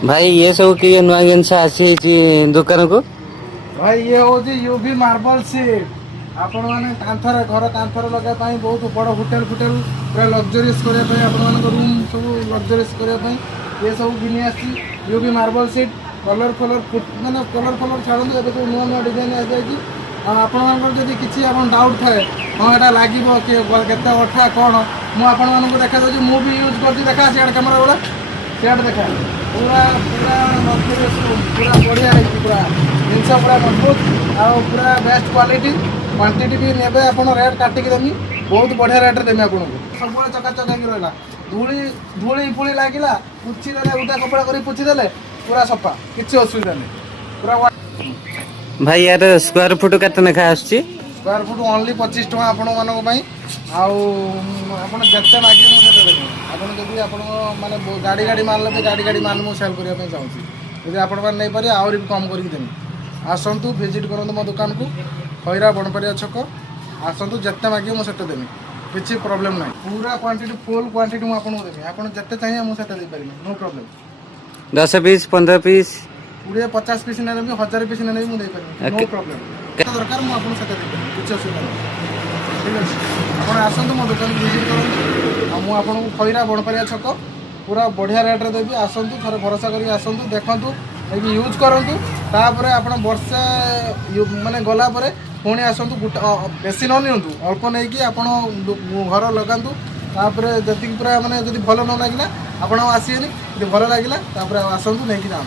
भाई ये सब कि नुआ जिनस आसी दुकान को भाई ये हूँ यूवी मार्बल सीट आपण मैंने कांथर घर कांथर लगे बहुत बड़ होटेल फुटेल पूरा लग्जरीस करने आप रूम सब लग्जरीस करने ये सब घिनी आसी यूवी मार्बल सीट कलर फलर माने कलर फलर छाड़ू एवं सब नुआ नुआ डिजाइन आ जाए आपंकर किसी डाउट थाए हाँ यहाँ लगे केते अठा कौन मुझे देखा दूसरी मुझे यूज कर देखा सीआड कैमेरा गुड़ा सीआड देखा पूरा पूरा लग्जरीस पूरा बढ़िया है पूरा जिनस पूरा मजबूत आउ पूरा बेस्ट क्वालिटी क्वांटिटी भी नेबे आप रेट काटिक देमी बहुत बढ़िया रेट देमी आपको सब चकाचक हो रहा धूली धूली फूली लगिला पुछी देले उठा कपड़ा कर पुछी देले पूरा सफा किसी असुविधा नहीं पूरा भाई यार स्क्वायर फुट केते लेखा आछी स्क्वायर फुट ओनली 25 टका आपण मानक पई आउ आपण जत्ते मागे मु देते देबे आपण जदी आपण माने गाड़ी गाड़ी माल ले गाड़ी गाड़ी माल मु सेल करिया पई चाहूची जदी आपण बार नै पारे आउरी कम करी देमी आसंतु विजिट करंतु मो दुकान को खैरा बनपरिया छक आसंतु जत्ते मागे मु सेते देमी किसी प्रॉब्लम नहीं पूरा क्वांटिटी फुल क्वांटिटी मु आपण देमी आपण जत्ते चाहिए मु सेते दे पारिमी no problem 10 piece 15 piece 50 piece ने 1000 पीस ने मु दे पारिमी नो प्रॉब्लम दरकार मु आपण सेते दे किसी असुविधा नहीं ठीक है आपण आसंतु मो दुकान विजिट करंतु मु आपण खैरा बनपरिया छक पूरा बढ़िया रेट रे देबी आसंतु थोड़े भरोसा करके आसंतु देखंतु यूज करंतु तापरे आपण वर्षे माने गला परे पुणी आसंतु बेसी न नियंतु अल्प नहीं कि आपण घर लगांतु तापरे जति पूरा माने जदि भलो न लागिला आपण आसीनी जदि भलो लागिला तापरे आसंतु नहीं कि जाम